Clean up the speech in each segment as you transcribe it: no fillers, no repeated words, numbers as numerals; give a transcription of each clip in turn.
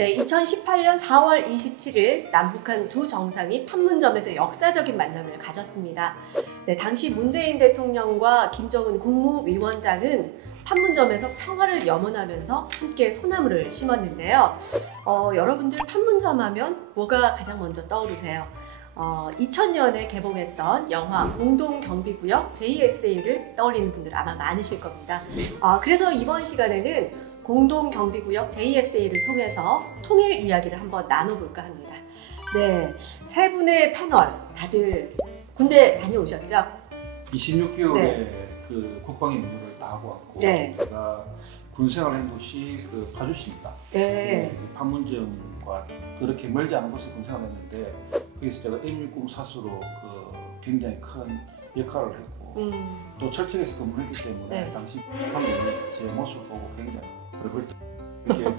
네, 2018년 4월 27일 남북한 두 정상이 판문점에서 역사적인 만남을 가졌습니다. 네, 당시 문재인 대통령과 김정은 국무위원장은 판문점에서 평화를 염원하면서 함께 소나무를 심었는데요. 여러분들 판문점 하면 뭐가 가장 먼저 떠오르세요? 2000년에 개봉했던 영화 공동경비구역 JSA를 떠올리는 분들 아마 많으실 겁니다. 그래서 이번 시간에는 공동경비구역 JSA를 통해서 통일 이야기를 한번 나눠볼까 합니다. 네, 세 분의 패널 다들 군대 다녀오셨죠? 26개월의 네. 그 국방의 임무를 다 하고 왔고, 네. 제가 군생활 한 곳이 그 파주시입니다. 네. 판문점과 그렇게 멀지 않은 곳에 군생활을 했는데, 거기서 제가 M60 사수로 그 굉장히 큰 역할을 했고, 또 철책에서 근무를 했기 때문에 네. 당시 판문이 제 모습을 보고 굉장히 그걸 기억이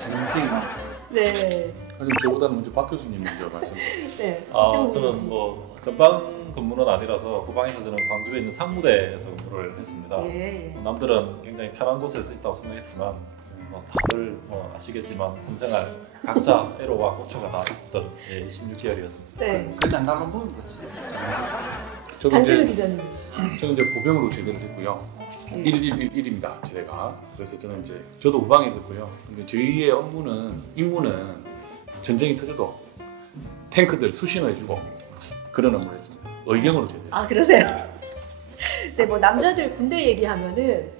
생생히 납니다. 네. 아니 저보다는 먼저 박 교수님 먼저 말씀. 네. 저는 뭐 전방 근무는 아니라서 후방에서 저는 광주에 있는 상무대에서 근무를 했습니다. 예. 남들은 굉장히 편한 곳에서 있다고 생각했지만 다들 아시겠지만 군생활 각자 애로와 고초가 다 있었던 26개월이었습니다. 네. 그냥 나만 보는 거지. 강진우 기자님. 저는 이제 보병으로 제대를 했고요. 111입니다 제대가. 그래서 저는 이제 저도 후방에 있었고요. 근데 저희의 임무는 전쟁이 터져도 탱크들 수신호해주고 그런 업무를 했습니다. 의경으로 제대했습니다. 아, 그러세요? 네, 뭐 남자들 군대 얘기하면은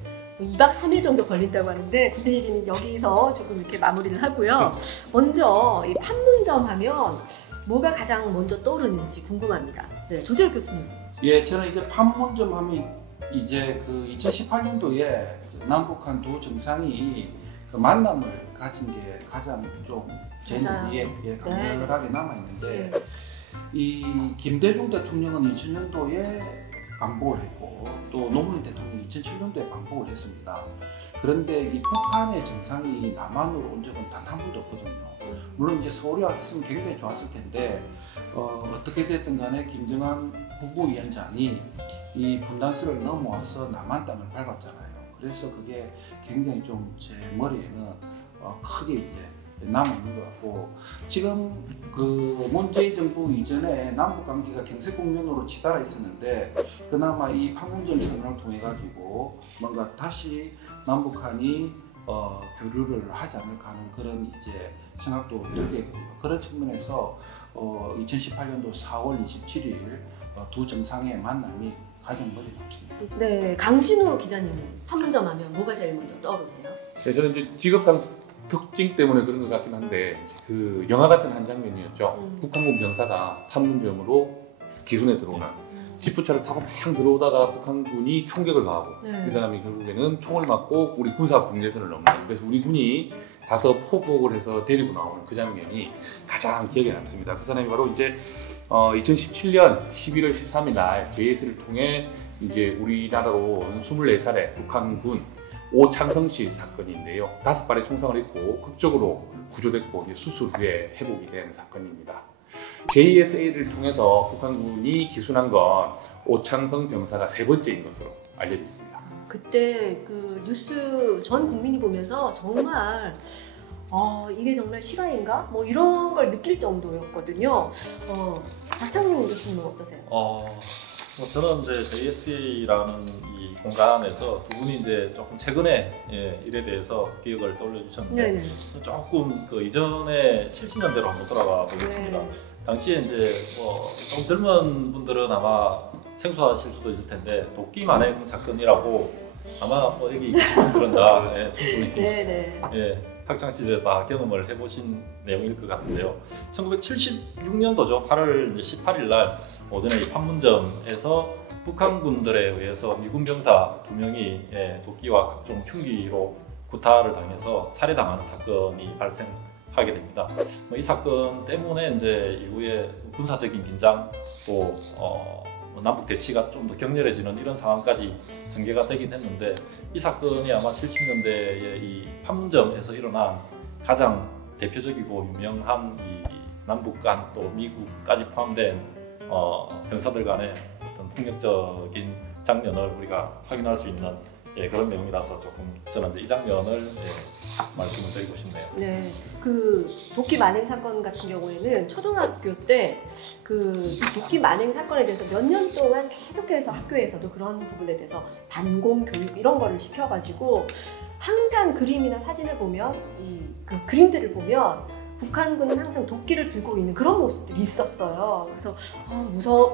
2박 3일 정도 걸린다고 하는데 군대 얘기는 여기서 조금 이렇게 마무리를 하고요. 먼저 이 판문점 하면 뭐가 가장 먼저 떠오르는지 궁금합니다. 네, 조재혁 교수님. 예, 저는 이제 판문점 하면 이제 그 2018년도에 남북한 두 정상이 그 만남을 가진 게 가장 좀 제 머리에 강렬하게 남아있는데, 이 김대중 대통령은 2000년도에 방북을 했고 또 노무현 대통령이 2007년도에 방북을 했습니다. 그런데 이 북한의 정상이 남한으로 온 적은 단 한 번도 없거든요. 물론 이제 서울에 왔으면 굉장히 좋았을 텐데 어떻게 됐든 간에 김정한 국무위원장이 이 분단선을 넘어와서 남한 땅을 밟았잖아요. 그래서 그게 굉장히 좀 제 머리에는 크게 이제 남아있는 것 같고, 지금 그 문재인 정부 이전에 남북 관계가 경색 국면으로 치달아 있었는데 그나마 이 판문점 선언을 통해 가지고 뭔가 다시 남북한이 교류를 하지 않을까 하는 그런 이제 생각도 들게 했고요. 그런 측면에서 2018년도 4월 27일 두 정상의 만남이 가장 머리에 남습니다. 네, 강진우 기자님 판문점 하면 뭐가 제일 먼저 떠오르세요? 네, 저는 이제 직업상 특징 때문에 그런 것 같긴 한데 그 영화 같은 한 장면이었죠. 북한군 병사가 판문점으로 기순에 들어오는 지프차를 타고 쭉 들어오다가 북한군이 총격을 가하고 이 사람이 결국에는 총을 맞고 우리 군사 분계선을 넘는, 그래서 우리 군이 가서 포복을 해서 데리고 나오는 그 장면이 가장 기억에 남습니다. 그 사람이 바로 이제 2017년 11월 13일 날 JS를 통해 이제 우리나라로 온 24살의 북한군 오창성 씨 사건인데요. 5발의 총상을 입고 극적으로 구조됐고 이제 수술 후에 회복이 된 사건입니다. JSA를 통해서 북한군이 기순한 건 오창성 병사가 3번째인 것으로 알려져 있습니다. 그때 그 뉴스 전 국민이 보면서 정말 이게 정말 실화인가? 뭐 이런 걸 느낄 정도였거든요. 박창용 교수님은 어떠세요? 저는 이제 JSA라는 이 공간에서 두 분이 이제 조금 최근에 일에 대해서 기억을 떠올려 주셨는데, 조금 그 이전에 70년대로 한번 돌아가 보겠습니다. 당시에 이제 좀 젊은 분들은 아마 생소하실 수도 있을 텐데 도끼 만행 사건이라고 아마 여기 계신 분들은 다 충분히 학창 시절에 다 경험을 해보신 내용일 것 같은데요. 1976년도죠. 8월 18일 날 오전에 이 판문점에서 북한군들에 의해서 미군 병사 2명이 도끼와 각종 흉기로 구타를 당해서 살해당하는 사건이 발생하게 됩니다. 이 사건 때문에 이제 이후에 군사적인 긴장 또 남북 대치가 좀 더 격렬해지는 이런 상황까지 전개가 되긴 했는데, 이 사건이 아마 70년대에 이 판문점에서 일어난 가장 대표적이고 유명한 이 남북 간 또 미국까지 포함된 병사들 간의 어떤 폭력적인 장면을 우리가 확인할 수 있는 그런 내용이라서 조금 저는 이제 이 장면을 말씀을 드리고 싶네요. 네, 그 도끼 만행 사건 같은 경우에는 초등학교 때 그 도끼 만행 사건에 대해서 몇 년 동안 계속해서 학교에서도 그런 부분에 대해서 반공 교육 이런 거를 시켜가지고 항상 그림이나 사진을 보면 그 그림들을 보면 북한군은 항상 도끼를 들고 있는 그런 모습들이 있었어요. 그래서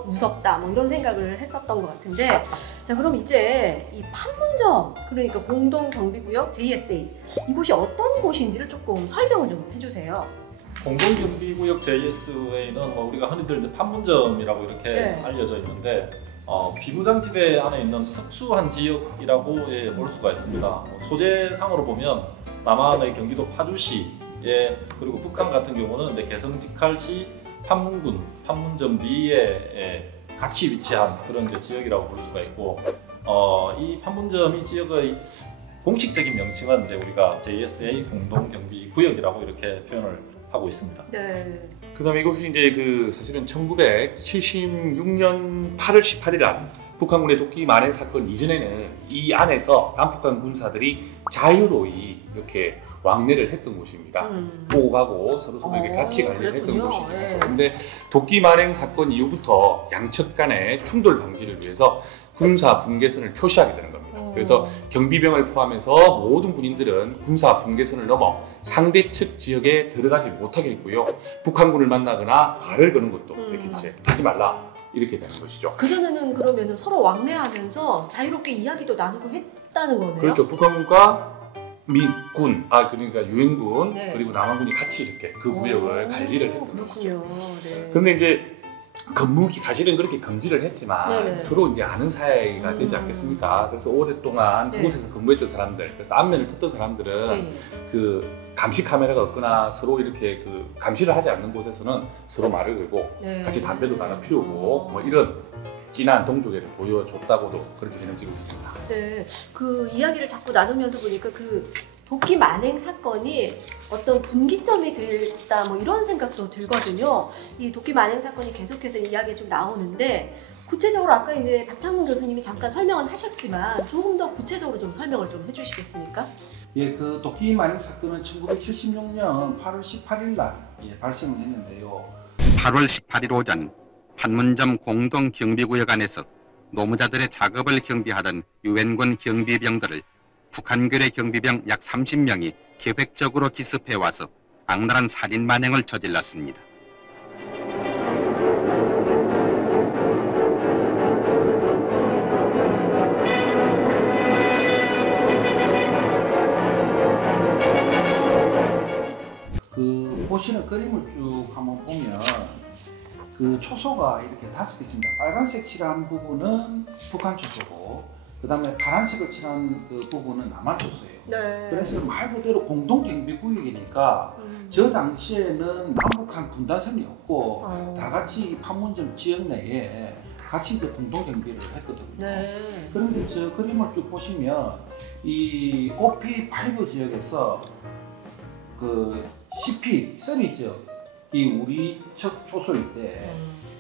무섭다 뭐 이런 생각을 했었던 것 같은데, 자 그럼 이제 이 판문점, 그러니까 공동경비구역 JSA 이곳이 어떤 곳인지를 조금 설명을 좀 해주세요. 공동경비구역 JSA는 뭐 우리가 흔히들 이제 판문점이라고 이렇게 네. 알려져 있는데 비무장지대 안에 있는 특수한 지역이라고 볼 수가 있습니다. 소재상으로 보면 남한의 경기도 파주시, 그리고 북한 같은 경우는 이제 개성 직할시 판문군, 판문점리에 같이 위치한 그런 이제 지역이라고 볼 수가 있고, 이 판문점 이 지역의 공식적인 명칭은 이제 우리가 JSA 공동경비구역이라고 이렇게 표현을 하고 있습니다. 네. 그다음에 이곳이 이제 그 사실은 1976년 8월 18일 날 북한군의 도끼 만행 사건 이전에는 이 안에서 남북한 군사들이 자유로이 이렇게 왕래를 했던 곳입니다. 오고 가고 서로 이렇게 같이 관리를 했던 곳이라서. 그런데 도끼 만행 사건 이후부터 양측 간의 충돌 방지를 위해서 군사 분계선을 표시하게 되는 겁니다. 그래서 경비병을 포함해서 모든 군인들은 군사 분계선을 넘어 상대 측 지역에 들어가지 못하게 했고요. 북한군을 만나거나 말을 거는 것도 이렇게 이제 하지 말라 이렇게 되는 것이죠. 그전에는 그러면 서로 왕래하면서 자유롭게 이야기도 나누고 했다는 거네요. 그렇죠. 북한군과 미군, 그러니까 유엔군, 네. 그리고 남한군이 같이 이렇게 그 구역을 관리를 했던 것이죠. 네. 그런데 이제 건무기 사실은 그렇게 금지를 했지만 네네. 서로 이제 아는 사이가 되지 않겠습니까? 그래서 오랫동안 네. 그곳에서 근무했던 사람들, 그래서 안면을 텄던 사람들은 네. 그 감시 카메라가 없거나 서로 이렇게 그 감시를 하지 않는 곳에서는 서로 말을 걸고 네. 같이 담배도 나눠 피우고 뭐 이런 진한 동족애를 보여줬다고도 그렇게 전해지고 있습니다. 네, 그 이야기를 자꾸 나누면서 보니까 그 도끼 만행 사건이 어떤 분기점이 됐다 뭐 이런 생각도 들거든요. 이 도끼 만행 사건이 계속해서 이야기 좀 나오는데 구체적으로 아까 이제 박창문 교수님이 잠깐 설명은 하셨지만 조금 더 구체적으로 좀 설명을 좀 해주시겠습니까? 그 도끼 만행 사건은 1976년 8월 18일 날 발생을 했는데요. 8월 18일 오전 판문점 공동경비구역 안에서 노무자들의 작업을 경비하던 유엔군 경비병들을 북한군의 경비병 약 30명이 계획적으로 기습해와서 악랄한 살인 만행을 저질렀습니다. 그 보시는 그림을 쭉 한번 보면 그 초소가 이렇게 5개 있습니다. 빨간색 칠한 부분은 북한 초소고, 그 다음에 파란색을 칠한 그 부분은 남한 초소예요. 네. 그래서 말 그대로 공동경비구역이니까 저 당시에는 남북한 분단선이 없고 다 같이 판문점 지역 내에 같이 이제 공동경비를 했거든요. 네. 그런데 저 그림을 쭉 보시면 이 OP5 지역에서 그 CP3 지역이 우리 첫 초소일 때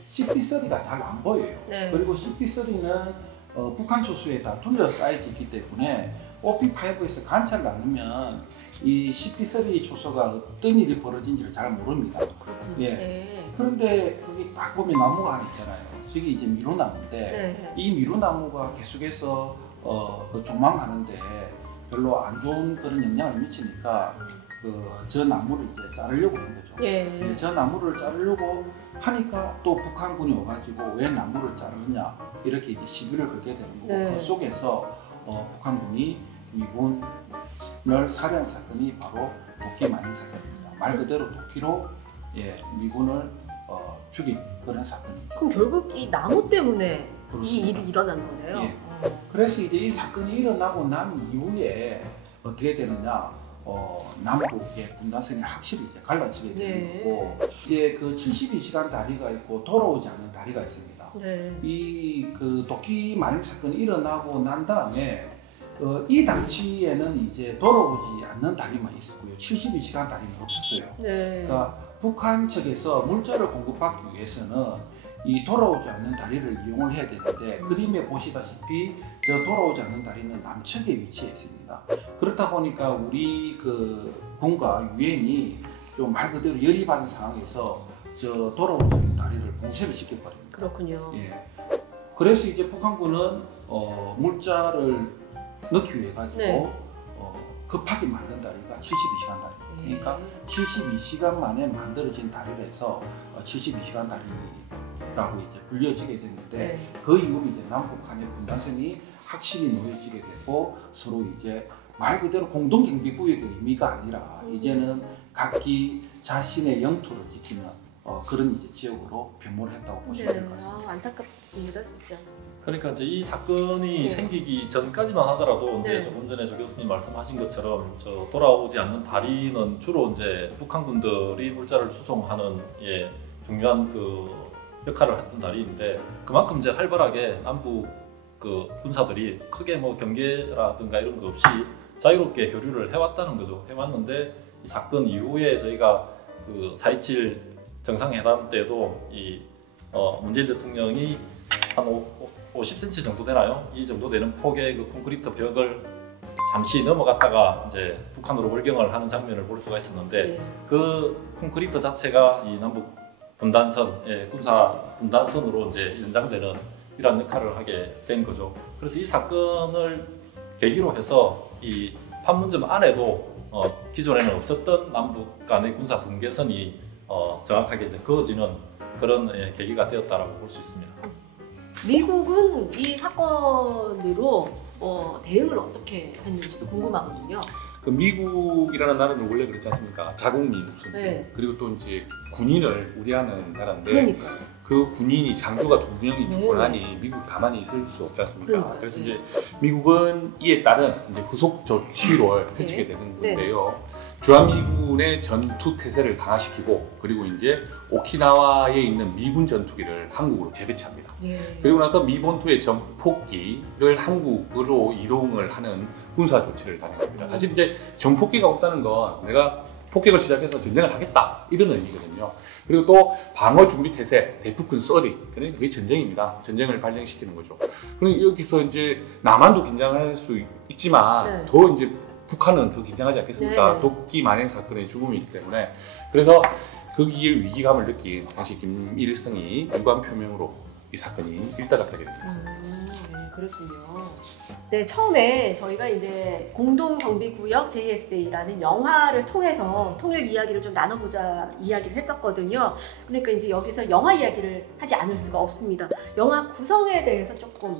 CP3가 잘 안 보여요. 네. 그리고 CP3는 북한 초소에 다 둘러싸여 있기 때문에 OP5에서 관찰을 안 하면 이 CP3 초소가 어떤 일이 벌어진지를 잘 모릅니다. 그렇군요. 예. 네. 그런데 거기 딱 보면 나무가 하나 있잖아요. 저기 이제 미루나무인데 네. 이 미루나무가 계속해서 그 조망하는데 별로 안 좋은 그런 영향을 미치니까 저 나무를 이제 자르려고 한 거죠. 예. 저 나무를 자르려고 하니까 또 북한군이 와가지고 왜 나무를 자르냐 이렇게 이제 시비를 걸게 되는 거고, 네. 그 속에서 북한군이 미군을 살해한 사건이 바로 도끼 만행 사건입니다. 말 그대로 도끼로 미군을 죽인 그런 사건이죠. 그럼 결국 이 나무 때문에 그렇습니다. 이 일이 일어난 거네요. 예. 그래서 이제 이 사건이 일어나고 난 이후에 어떻게 되느냐? 남북의 분단선이 확실히 이제 갈라지게 되는 거고, 이제 그 72시간 다리가 있고 돌아오지 않는 다리가 있습니다. 네. 이 그 도끼 만행 사건이 일어나고 난 다음에 이 당시에는 이제 돌아오지 않는 다리만 있었고요. 72시간 다리는 없었어요. 네. 그러니까 북한 측에서 물자를 공급받기 위해서는 이 돌아오지 않는 다리를 이용을 해야 되는데 그림에 보시다시피 저 돌아오지 않는 다리는 남측에 위치해 있습니다. 그렇다 보니까 우리 그 군과 유엔이 좀 말 그대로 열이 받은 상황에서 저 돌아오지 않는 다리를 봉쇄를 시켜버립니다. 그렇군요. 예. 그래서 이제 북한군은 물자를 넣기 위해 가지고 네. 급하게 만든 다리가 72시간 다리. 그러니까 72시간 만에 만들어진 다리라서 72시간 다리라고 이제 불려지게 됐는데 네. 그 이후로 이제 남북 간의 분단선이 확실히 놓여지게 되고 서로 이제 말 그대로 공동 경비 구역의 의미가 아니라 이제는 각기 자신의 영토를 지키는 그런 이제 지역으로 변모를 했다고 보시면 될 것 같습니다. 안타깝습니다, 진짜. 그러니까 이제 이 사건이 네. 생기기 전까지만 하더라도 이제 네. 조금 전에 조 교수님 말씀하신 것처럼 저 돌아오지 않는 다리는 주로 이제 북한군들이 물자를 수송하는 중요한 그 역할을 했던 다리인데 그만큼 이제 활발하게 남북 그 군사들이 크게 뭐 경계라든가 이런 거 없이 자유롭게 교류를 해왔다는 거죠. 해왔는데 이 사건 이후에 저희가 그 4.27 정상회담 때도 이 문재인 대통령이 한 50cm 정도 되나요? 이 정도 되는 폭의 그 콘크리트 벽을 잠시 넘어갔다가 이제 북한으로 월경을 하는 장면을 볼 수가 있었는데 네. 그 콘크리트 자체가 이 남북 분단선, 군사 분단선으로 이제 연장되는 이런 역할을 하게 된 거죠. 그래서 이 사건을 계기로 해서 이 판문점 안에도 기존에는 없었던 남북 간의 군사 분계선이 정확하게 이제 그어지는 그런 계기가 되었다라고 볼 수 있습니다. 미국은 이 사건으로 대응을 어떻게 했는지도 궁금하거든요. 그 미국이라는 나라는 원래 그렇지 않습니까? 자국민 우선주. 네. 그리고 또 이제 군인을 우대하는 나라인데 그러니까요. 그 군인이 장교가 2명이 죽고 네. 나니 미국이 가만히 있을 수 없지 않습니까? 그러니까요. 그래서 네. 이제 미국은 이에 따른 이제 후속 조치를 펼치게 되는 네. 건데요. 주한미군의 전투 태세를 강화시키고 그리고 이제 오키나와에 있는 미군 전투기를 한국으로 재배치합니다. 예. 그리고 나서 미 본토의 전폭기를 한국으로 이동을 하는 군사 조치를 단행합니다. 사실 이제 전폭기가 없다는 건 내가 폭격을 시작해서 전쟁을 하겠다 이런 의미거든요. 그리고 또 방어 준비 태세, 대북군 썰이 그러니까 그게 전쟁입니다. 전쟁을 발생시키는 거죠. 그리고 여기서 이제 남한도 긴장할 수 있지만 네. 더 이제 북한은 더 긴장하지 않겠습니까? 네. 독기 만행 사건의 죽음이기 때문에 그래서 거기에 위기감을 느낀 당시 김일성이 유감 표명으로 이 사건이 일단락되게 됩니다. 네, 그렇군요. 네, 처음에 저희가 이제 공동경비구역 JSA라는 영화를 통해서 통일 이야기를 좀 나눠보자 이야기를 했었거든요. 그러니까 이제 여기서 영화 이야기를 하지 않을 수가 없습니다. 영화 구성에 대해서 조금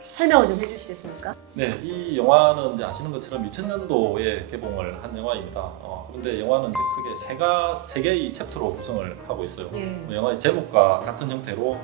설명을 좀 해주시겠습니까? 네, 이 영화는 이제 아시는 것처럼 2000년도에 개봉을 한 영화입니다. 그런데 영화는 이제 크게 세 개의 챕터로 구성을 하고 있어요. 네. 영화의 제목과 같은 형태로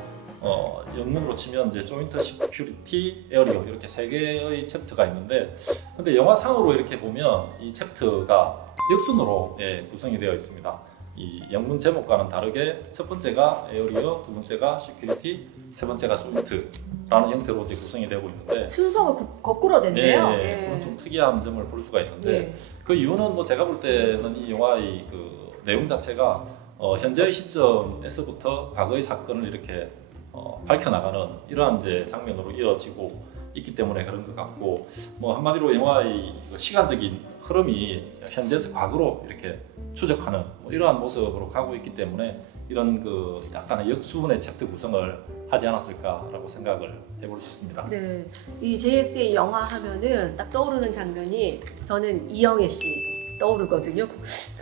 영문으로 치면 이제 조인트 시큐리티 에어리어 이렇게 세 개의 챕터가 있는데, 근데 영화상으로 이렇게 보면 이 챕터가 역순으로 구성이 되어 있습니다. 이 영문 제목과는 다르게 첫 번째가 에어리어, 두 번째가 시큐리티, 세 번째가 조인트라는 형태로 이제 구성이 되고 있는데 순서가 거꾸로 됐네요. 그건 좀 특이한 점을 볼 수가 있는데 예. 그 이유는 뭐 제가 볼 때는 이 영화의 그 내용 자체가 현재의 시점에서부터 과거의 사건을 이렇게 밝혀나가는 이러한 이제 장면으로 이어지고 있기 때문에 그런 것 같고, 뭐 한마디로 영화의 시간적인 흐름이 현재에서 과거로 이렇게 추적하는 뭐 이러한 모습으로 가고 있기 때문에 이런 그 약간의 역순의 챕터 구성을 하지 않았을까라고 생각을 해볼 수 있습니다. 네, 이 JSA 영화 하면은 딱 떠오르는 장면이 저는 이영애 씨 떠오르거든요.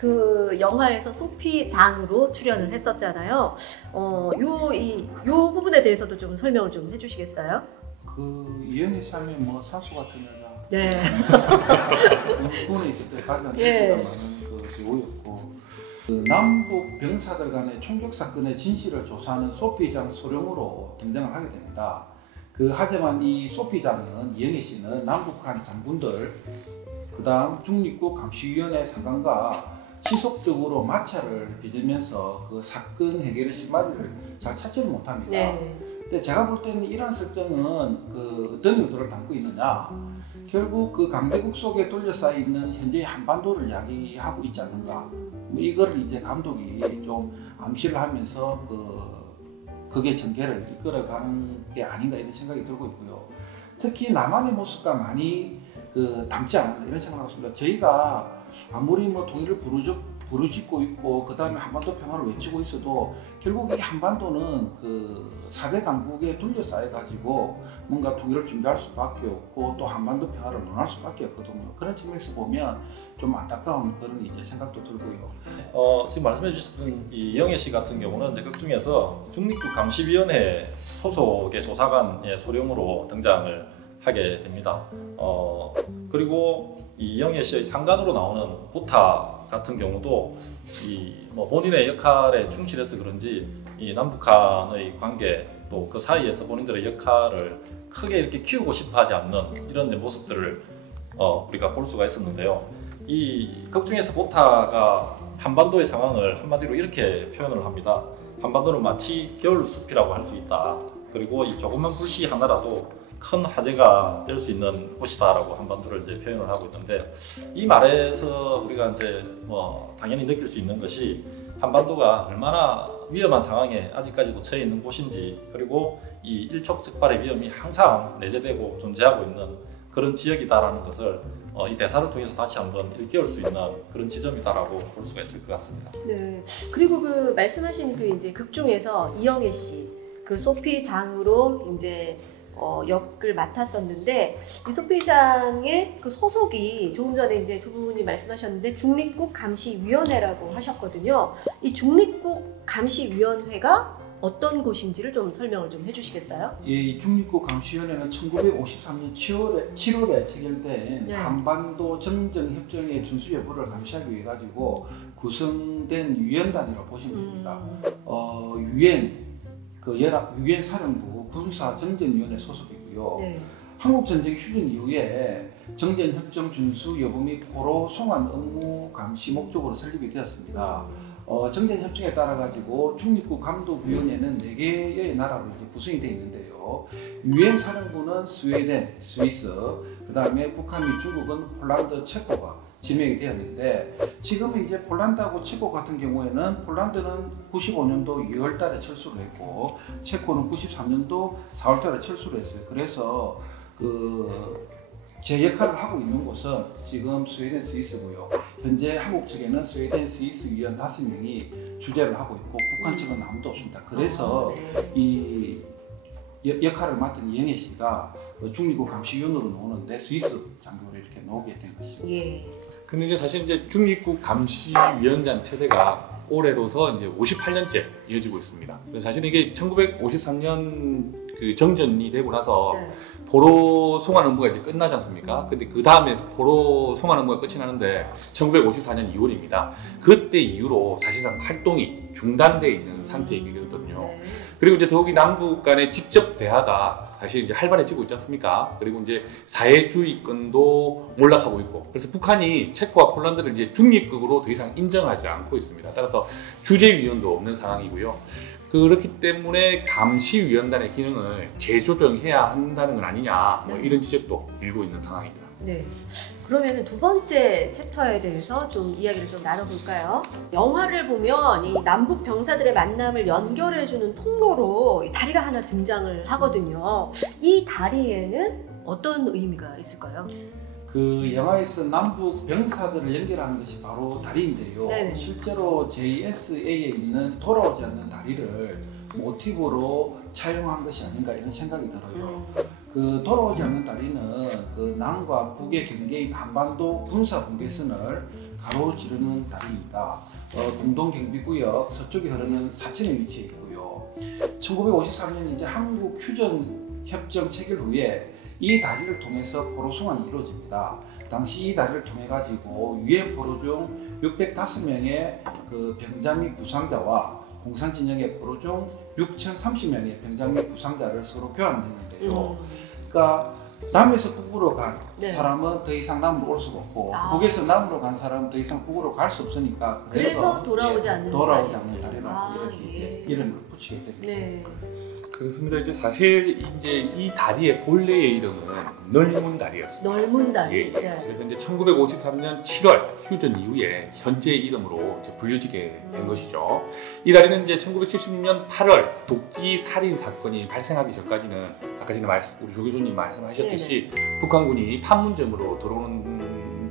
그 영화에서 소피 장으로 출연을 했었잖아요. 요 부분에 대해서도 좀 설명을 좀 해주시겠어요? 그 이영애 씨 하면 뭐 사수 같은 여자. 네. 군에 있을 때 가장 예. 인기가 많은 그 배우였고, 그 남북 병사들 간의 총격 사건의 진실을 조사하는 소피장 소령으로 등장을 하게 됩니다. 하지만 이 소피장은 이영애 씨는 남북한 장군들, 그다음 중립국 감시위원회 상관과 지속적으로 마찰을 빚으면서 그 사건 해결의 실마리를 잘 찾지를 못합니다. 네. 근데 제가 볼 때는 이러한 설정은 그 어떤 의도를 담고 있느냐, 결국 그 강대국 속에 둘러싸여 있는 현재의 한반도를 이야기하고 있지 않는가. 뭐 이거를 이제 감독이 좀 암시를 하면서 그 그게 전개를 이끌어가는 게 아닌가 이런 생각이 들고 있고요. 특히 남한의 모습과 많이 닮지 않는다 이런 생각을 했습니다. 저희가 아무리 뭐 통일을 부르짖고 있고 그 다음에 한반도 평화를 외치고 있어도 결국 이 한반도는 그 4대 강국에 둘러싸여 가지고 뭔가 통일을 준비할 수밖에 없고 또 한반도 평화를 논할 수밖에 없거든요. 그런 측면에서 보면 좀 안타까운 그런 이제 생각도 들고요. 지금 말씀해 주셨던 이 이영애 씨 같은 경우는 이제 극 중에서 중립국 감시위원회 소속의 조사관의 소령으로 등장을 하게 됩니다. 그리고 이 이영애 씨의 상관으로 나오는 보타 같은 경우도 뭐 본인의 역할에 충실해서 그런지 이 남북한의 관계 또 그 사이에서 본인들의 역할을 크게 이렇게 키우고 싶어하지 않는 이런 모습들을 우리가 볼 수가 있었는데요. 이 극 중에서 보타가 한반도의 상황을 한마디로 이렇게 표현을 합니다. 한반도는 마치 겨울 숲이라고 할 수 있다. 그리고 이 조금만 불씨 하나라도 큰 화제가 될 수 있는 곳이다라고 한반도를 이제 표현을 하고 있는데, 이 말에서 우리가 이제 뭐 당연히 느낄 수 있는 것이 한반도가 얼마나 위험한 상황에 아직까지도 처해 있는 곳인지, 그리고 이 일촉즉발의 위험이 항상 내재되고 존재하고 있는 그런 지역이다라는 것을 이 대사를 통해서 다시 한번 일깨울 수 있는 그런 지점이다라고 볼 수가 있을 것 같습니다. 네. 그리고 그 말씀하신 그 이제 극 중에서 이영애 씨, 그 소피 장으로 이제 역을 맡았었는데, 이 소피장의 그 소속이 조금 전에 이제 두 분이 말씀하셨는데 중립국 감시위원회라고 하셨거든요. 이 중립국 감시위원회가 어떤 곳인지를 좀 설명을 좀 해주시겠어요? 예, 이 중립국 감시위원회는 1953년 7월에 체결된 네. 한반도 정전협정의 준수 여부를 감시하기 위해 가지고 구성된 위원단이라고 보시면 됩니다. 유엔 사령부 군사정전위원회 소속이고요. 네. 한국전쟁 휴전 이후에 정전협정 준수 여부 및 포로 송환 업무 감시 목적으로 설립이 되었습니다. 정전협정에 따라 가지고 중립국 감독위원회는 4개의 나라로 이제 구성이 되어 있는데요. 유엔 사령부는 스웨덴, 스위스, 그 다음에 북한 및 중국은 폴란드, 체코가 지명이 되었는데, 지금은 이제 폴란드하고 체코 같은 경우에는 폴란드는 95년도 2월달에 철수를 했고 체코는 93년도 4월달에 철수를 했어요. 그래서 제 역할을 하고 있는 곳은 지금 스웨덴, 스위스고요. 현재 한국 측에는 스웨덴, 스위스 위원 5명이 주재를 하고 있고 북한 측은 아무도 없습니다. 그래서 이 역할을 맡은 이영애 씨가 중립국 감시위원으로 나오는데 스위스 장교로 이렇게 나오게 된 것이죠. 예. 근데 이제 사실 이제 중립국 감시위원장 체제가 올해로서 이제 58년째 이어지고 있습니다. 그래서 사실 이게 1953년 그 정전이 되고 나서 네. 포로 송환 업무가 이제 끝나지 않습니까? 근데 그 다음에 포로 송환 업무가 끝이 나는데 1954년 2월입니다. 그때 이후로 사실상 활동이 중단돼 있는 상태이거든요. 네. 그리고 이제 더욱이 남북 간의 직접 대화가 사실 이제 활발해지고 있지 않습니까? 그리고 이제 사회주의권도 몰락하고 있고, 그래서 북한이 체코와 폴란드를 이제 중립국으로 더 이상 인정하지 않고 있습니다. 따라서 주재위원도 없는 상황이고요. 그렇기 때문에 감시위원단의 기능을 재조정해야 한다는 건 아니냐, 뭐 이런 지적도 일고 있는 상황입니다. 네. 그러면 두 번째 챕터에 대해서 좀 이야기를 좀 나눠볼까요? 영화를 보면 이 남북 병사들의 만남을 연결해주는 통로로 이 다리가 하나 등장을 하거든요. 이 다리에는 어떤 의미가 있을까요? 그 영화에서 남북 병사들을 연결하는 것이 바로 다리인데요. 네네. 실제로 JSA에 있는 돌아오지 않는 다리를 모티브로 차용한 것이 아닌가 이런 생각이 들어요. 그 돌아오지 않는 다리는 그 남과 북의 경계인 한반도 군사 분계선을 가로지르는 다리입니다. 공동경비구역 서쪽에 흐르는 사천에 위치해 있고요. 1953년 이제 한국 휴전 협정 체결 후에 이 다리를 통해서 포로 송환이 이루어집니다. 당시 이 다리를 통해 가지고 유엔 포로 중 605명의 그 병자 및 부상자와 공산진영의 포로 중 6,030명의 병자 및 부상자를 서로 교환했는데요. 그러니까 남에서 북으로 간 네. 사람은 더 이상 남으로 올 수가 없고 북에서 남으로 간 사람은 더 이상 북으로 갈 수 없으니까 그래서 돌아오지 않는 돌아오지 다리. 않는 다리라고 이렇게 예. 이름을 붙이게 됩니다. 네. 그렇습니다. 이제 사실 이제 이 다리의 본래의 이름은 넓은 다리였습니다. 넓은 다리. 예, 예. 그래서 이제 1953년 7월 휴전 이후에 현재 이름으로 이제 불려지게 된 것이죠. 이 다리는 이제 1976년 8월 도끼 살인 사건이 발생하기 전까지는 아까 전에 우리 조 교수님 말씀하셨듯이 북한군이 판문점으로 들어오는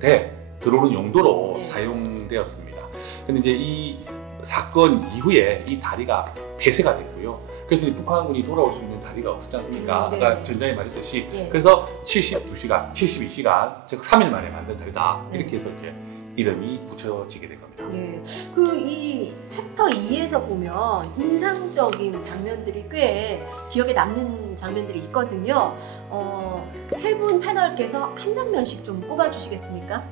용도로 네. 사용되었습니다. 근데 이제 이 사건 이후에 이 다리가 폐쇄가 됐고요. 그래서 이 북한군이 돌아올 수 있는 다리가 없었지 않습니까? 네. 아까 전장에 말했듯이 예. 그래서 72시간, 즉 3일 만에 만든 다리다. 네. 이렇게 해서 이제 이름이 붙여지게 된 겁니다. 예. 그 이 챕터 2에서 보면 인상적인 장면들이 꽤 기억에 남는 장면들이 있거든요. 세 분 패널께서 한 장면씩 좀 꼽아주시겠습니까?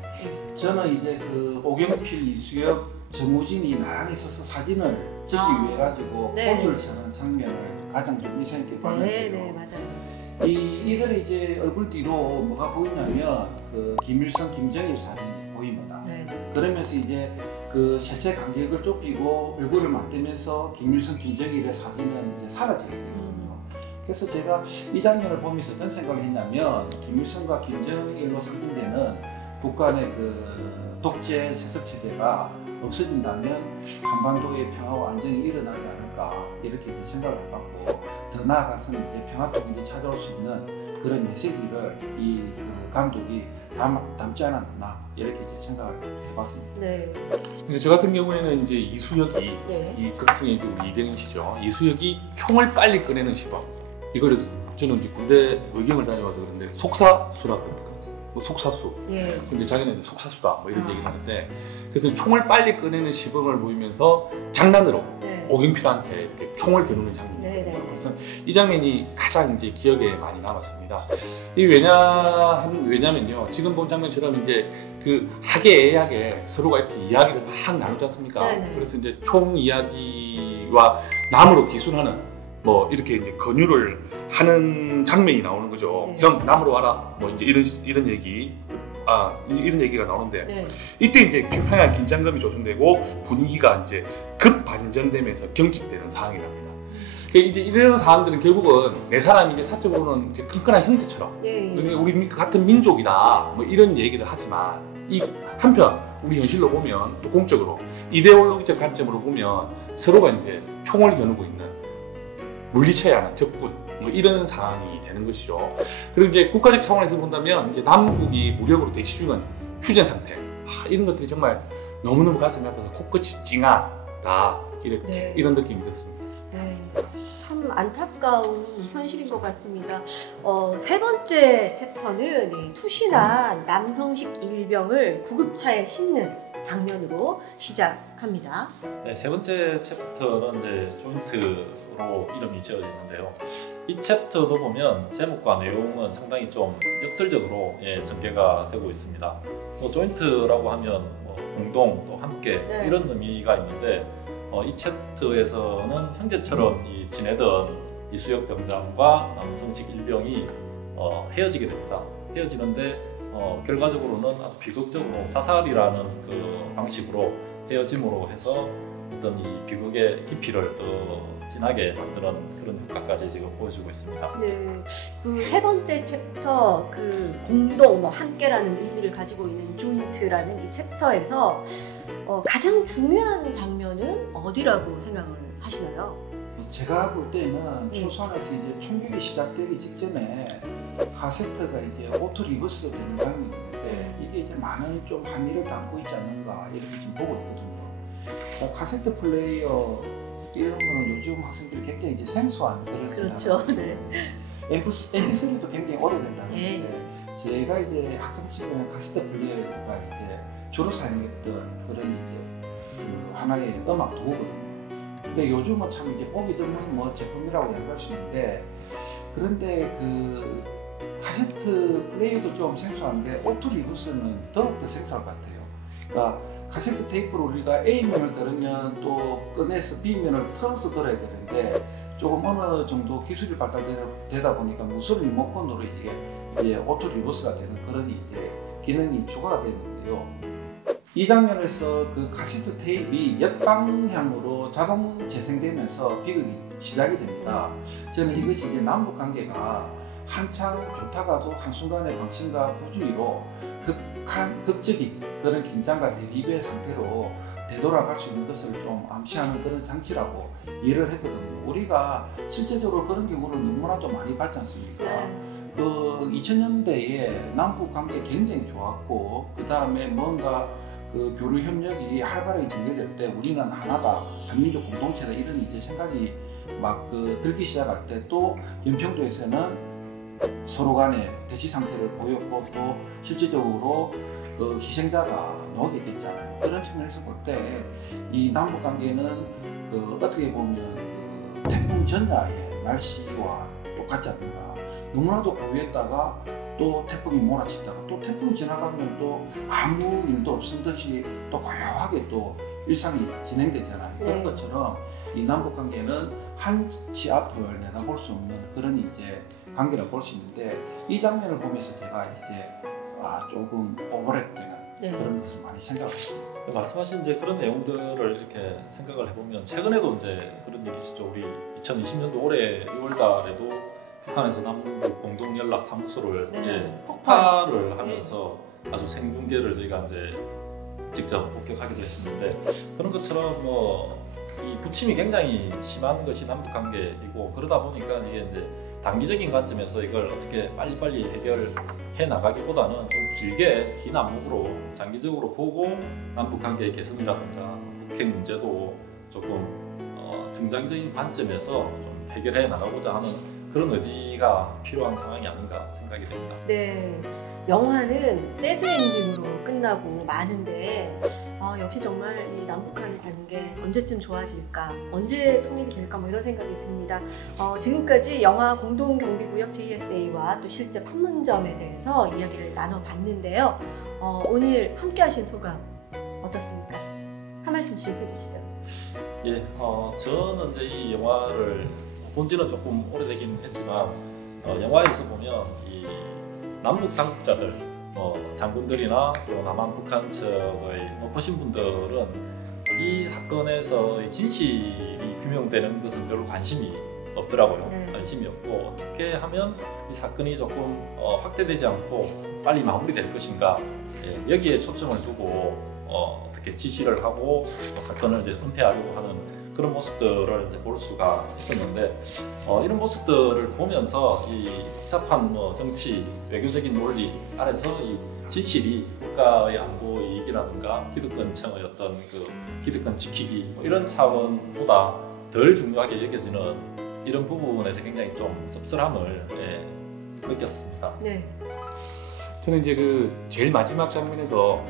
저는 이제 그 오경필, 이수엽, 정우진이 나란히 서서 사진을 찍기 위해 가지고 네. 포즈를 서는 장면을 가장 좀 인상 깊게 봤는데요. 네, 맞아요. 이들의 이제 얼굴 뒤로 뭐가 보이냐면 그 김일성, 김정일 사진이 보입니다. 네. 그러면서 이제 그 실체 간격을 좁히고 얼굴을 맞대면서 김일성, 김정일의 사진은 이제 사라지게 되거든요. 그래서 제가 이 장면을 보면서 어떤 생각을 했냐면 김일성과 김정일로 상징되는 북한의 그 독재 세습 체제가 없어진다면 한반도의 평화와 안정이 일어나지 않을까 이렇게 이제 생각을 해봤고 더 나아가서는 이제 평화 통일이 찾아올 수 있는 그런 메시지를 이 그 감독이 담지 않았나 이렇게 이제 생각을 해봤습니다. 네. 근데 저 같은 경우에는 이제 이수혁이 네. 이 극 중에 이제 우리 이병인 씨죠. 이수혁이 총을 빨리 꺼내는 시범. 이거를 저는 이제 군대 의경을 다녀와서 그런데 속사수라고 그럽니까? 뭐 속사수. 예. 근데 자기는 속사수다 뭐 이런 아. 얘기를 하는데 그래서 총을 빨리 꺼내는 시범을 보이면서 장난으로 네. 오경필한테 이렇게 총을 겨누는 장면이 네, 있거든요. 네. 그래서 이 장면이 가장 이제 기억에 많이 남았습니다. 이 왜냐면요. 지금 본 장면처럼 이제 그 하계애약에 서로가 이렇게 이야기를 막 나누지 않습니까? 네, 네. 그래서 이제 총 이야기와 나무로 기순하는 뭐 이렇게 이제 권유를 하는 장면이 나오는 거죠. 네. 형 나무로 와라. 뭐 이제 이런 얘기. 이런 얘기가 나오는데 네. 이때 이제 평양한 긴장감이 조성되고 분위기가 이제 급 반전되면서 경직되는 상황이 납니다. 그러니까 이제 이런 상황들은 결국은 내 사람이 이제 사적으로는 이제 끈끈한 형제처럼 예. 우리 같은 민족이다 뭐 이런 얘기를 하지만 이 한편 우리 현실로 보면 또 공적으로 이데올로기적 관점으로 보면 서로가 이제 총을 겨누고 있는 물리쳐야 하는 적군 뭐 이런 상황이 되는 것이죠. 그리고 이제 국가적 차원에서 본다면 이제 남북이 무력으로 대치 중인 휴전 상태 이런 것들이 정말 너무너무 가슴이 아파서 코끝이 찡하다 이렇게 네. 이런 느낌이 들었습니다. 네. 참 안타까운 현실인 것 같습니다. 세 번째 챕터는 이 투신한 남성식 일병을 구급차에 싣는 장면으로 시작합니다. 네, 세 번째 챕터는 이제 조인트로 이름이 지어져 있는데요. 이 챕터도 보면 제목과 내용은 상당히 좀 역설적으로 전개가 되고 있습니다. 뭐 조인트라고 하면 뭐 공동 또 함께 네. 이런 의미가 있는데 이 챕터에서는 형제처럼 지내던 이수혁 병장과 남성식 일병이 헤어지게 됩니다. 헤어지는데 결과적으로는 아주 비극적으로 자살이라는 그 방식으로 헤어짐으로 해서 어떤 이 비극의 깊이를 더 진하게 만드는 그런 효과까지 지금 보여주고 있습니다. 네, 그 세 번째 챕터 그 공동 뭐 함께라는 의미를 가지고 있는 조인트라는 이 챕터에서 가장 중요한 장면은 어디라고 생각을 하시나요? 제가 볼 때는 네. 초선에서 이제 총격이 시작되기 직전에 카세트가 이제 오토 리버스로 되는 장면이 있는데 이게 이제 많은 좀 함의를 담고 있지 않는가 이렇게 지금 보고 있거든요. 카세트 플레이어 이런 거는 요즘 학생들이 굉장히 이제 생소한 그런 그렇죠. 네. MP3도 굉장히 오래된다는 네. 건데 제가 이제 학창 시절에 카세트 플레이어가 이렇게 주로 사용했던 그런 이제 그 하나의 음악 도구거든요. 근데 요즘은 참 이제 보기 드문 뭐 제품이라고 얘기할 수 있는데 그런데 그 카세트 플레이어도 좀 생소한데 오토 리버스는 더욱더 생소할 것 같아요. 그러니까 카세트 테이프로 우리가 A면을 들으면 또 꺼내서 B면을 틀어서 들어야 되는데 조금 어느 정도 기술이 발달되다 보니까 무선 리모컨으로 이제 오토 리버스가 되는 그런 이제 기능이 추가가 되는데요. 이 장면에서 그 카시트 테이프이 역방향으로 자동 재생되면서 비극이 시작이 됩니다. 저는 이것이 이제 남북 관계가 한창 좋다가도 한순간에 방심과 부주의로 극적인 그런 긴장과 대립의 상태로 되돌아갈 수 있는 것을 좀 암시하는 그런 장치라고 이해를 했거든요. 우리가 실제적으로 그런 경우를 너무나도 많이 봤지 않습니까? 그 2000년대에 남북 관계 굉장히 좋았고 그 다음에 뭔가 그 교류 협력이 활발하게 전개될 때 우리는 하나다, 한민족 공동체다 이런 이제 생각이 막 그 들기 시작할 때 또 연평도에서는 서로 간에 대치 상태를 보였고 또 실질적으로 그 희생자가 나오게 됐잖아요. 그런 측면에서 볼 때 이 남북 관계는 그 어떻게 보면 그 태풍 전야의 날씨와 똑같지 않는가. 너무나도 고요했다가 또 태풍이 몰아치다가 또 태풍이 지나가면 또 아무 일도 없은 듯이 또 고요하게 또 일상이 진행되잖아요. 그런 것처럼 이 남북 관계는 한치 앞을 내다볼 수 없는 그런 이제 관계라고 볼 수 있는데 이 장면을 보면서 제가 이제 조금 오버랩되는 그런 것을 많이 생각했습니다. 말씀하신 이제 그런 내용들을 이렇게 생각을 해보면 최근에도 이제 그런 일이 있었죠. 우리 2020년도 올해 6월달에도 북한에서 남북 공동 연락 사무소를 폭파를 하면서 아주 생중계를 저희가 이제 직접 목격하기도 했었는데 그런 것처럼 뭐 이 부침이 굉장히 심한 것이 남북 관계이고 그러다 보니까 이게 이제 단기적인 관점에서 이걸 어떻게 빨리빨리 해결해 나가기보다는 좀 길게 긴 안목으로 장기적으로 보고 남북 관계의 개선이라든가 북핵 문제도 조금 중장기적인 관점에서 좀 해결해 나가고자 하는 그런 의지가 필요한 상황이 아닌가 생각이 됩니다. 네, 영화는 새드 엔딩으로 끝나고 마는데 역시 정말 이 남북한 관계 언제쯤 좋아질까, 언제 통일이 될까 뭐 이런 생각이 듭니다. 지금까지 영화 공동경비구역 JSA와 또 실제 판문점에 대해서 이야기를 나눠봤는데요. 오늘 함께하신 소감 어떻습니까? 한 말씀씩 해주시죠. 예, 저는 이제 이 영화를 본 지는 조금 오래되긴 했지만 영화에서 보면 이 남북 당국자들 장군들이나 또 남한 북한 측의 높으신 분들은 이 사건에서 이 진실이 규명되는 것은 별로 관심이 없더라고요. 관심이 없고 어떻게 하면 이 사건이 조금 확대되지 않고 빨리 마무리될 것인가, 여기에 초점을 두고 어떻게 지시를 하고 사건을 이제 은폐하려고 하는 그런 모습들을 이제 볼 수가 있었는데 이런 모습들을 보면서 이 복잡한 정치, 외교적인 논리 아래서 이 진실이 국가의 안보 이익이라든가 기득권층의 어떤 그 기득권 지키기 이런 차원보다 덜 중요하게 여겨지는 이런 부분에서 굉장히 좀 씁쓸함을 느꼈습니다. 네. 저는 이제 그 제일 마지막 장면에서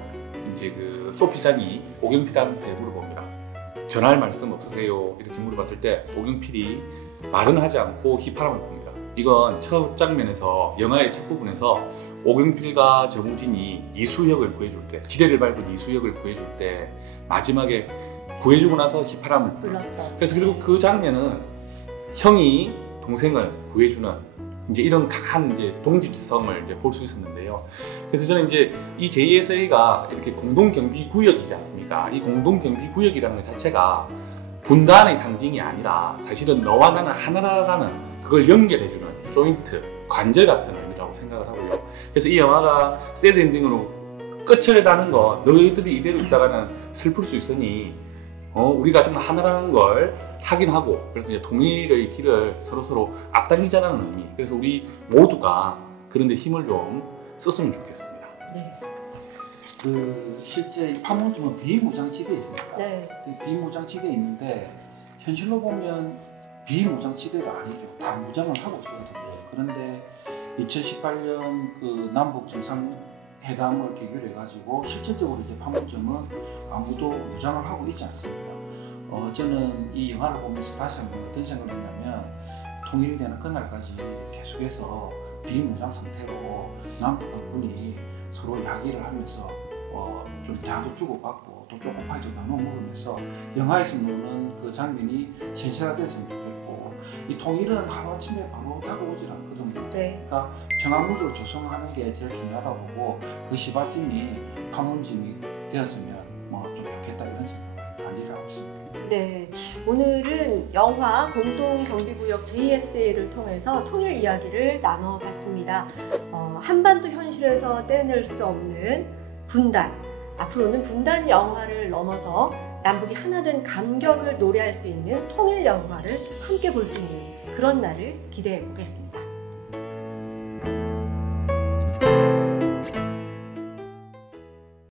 이제 그 소피장이 오경필한테 물어봅니다. 전할 말씀 없으세요? 이렇게 물어봤을 때 오경필이 말은 하지 않고 휘파람을 붑니다. 이건 첫 장면에서 영화의 첫 부분에서 오경필과 정우진이 이수혁을 구해줄 때, 지뢰를 밟은 이수혁을 구해줄 때 마지막에 구해주고 나서 휘파람을 불렀다. 그래서 그리고 그 장면은 형이 동생을 구해주는 이제 이런 강한 이제 동질성을 이제 볼 수 있었는데요. 그래서 저는 이제 이 JSA가 이렇게 공동경비구역이지 않습니까? 이 공동경비구역이라는 것 자체가 분단의 상징이 아니라 사실은 너와 나는 하나라는 그걸 연결해주는 조인트, 관절 같은 의미라고 생각을 하고요. 그래서 이 영화가 새드 엔딩으로 끝을 가는 거, 너희들이 이대로 있다가는 슬플 수 있으니 우리가 정말 하나라는 걸 확인하고, 그래서 이제 통일의 길을 서로 앞당기자는 의미. 그래서 우리 모두가 그런데 힘을 좀 썼으면 좋겠습니다. 네. 그 실제 판문점은 비무장지대에 있습니다. 네. 비무장지대에 있는데 현실로 보면 비무장지대가 아니죠. 다 무장을 하고 있거든요. 그런데 2018년 그 남북 정상회담을 계기로 해가지고 실질적으로 이제 판문점은 아무도 무장을 하고 있지 않습니다. 저는 이 영화를 보면서 다시 한번 어떤 생각을 했냐면 통일되는 그날까지 계속해서 비무장 상태로 남북 당군이 서로 이야기를 하면서 좀 대화도 주고받고 또 초코파이도 나눠 먹으면서 영화에서 노는 그 장면이 현실화됐으면 좋겠고, 이 통일은 하루아침에 바로 다가오질 않거든요. 네. 그러니까 평화무드를 조성하는 게 제일 중요하다고 보고 그 시발점이 판문점이 되었으면 네, 오늘은 영화 공동경비구역 JSA를 통해서 통일 이야기를 나눠봤습니다. 한반도 현실에서 떼어낼 수 없는 분단, 앞으로는 분단 영화를 넘어서 남북이 하나 된 감격을 노래할 수 있는 통일 영화를 함께 볼 수 있는 그런 날을 기대해 보겠습니다.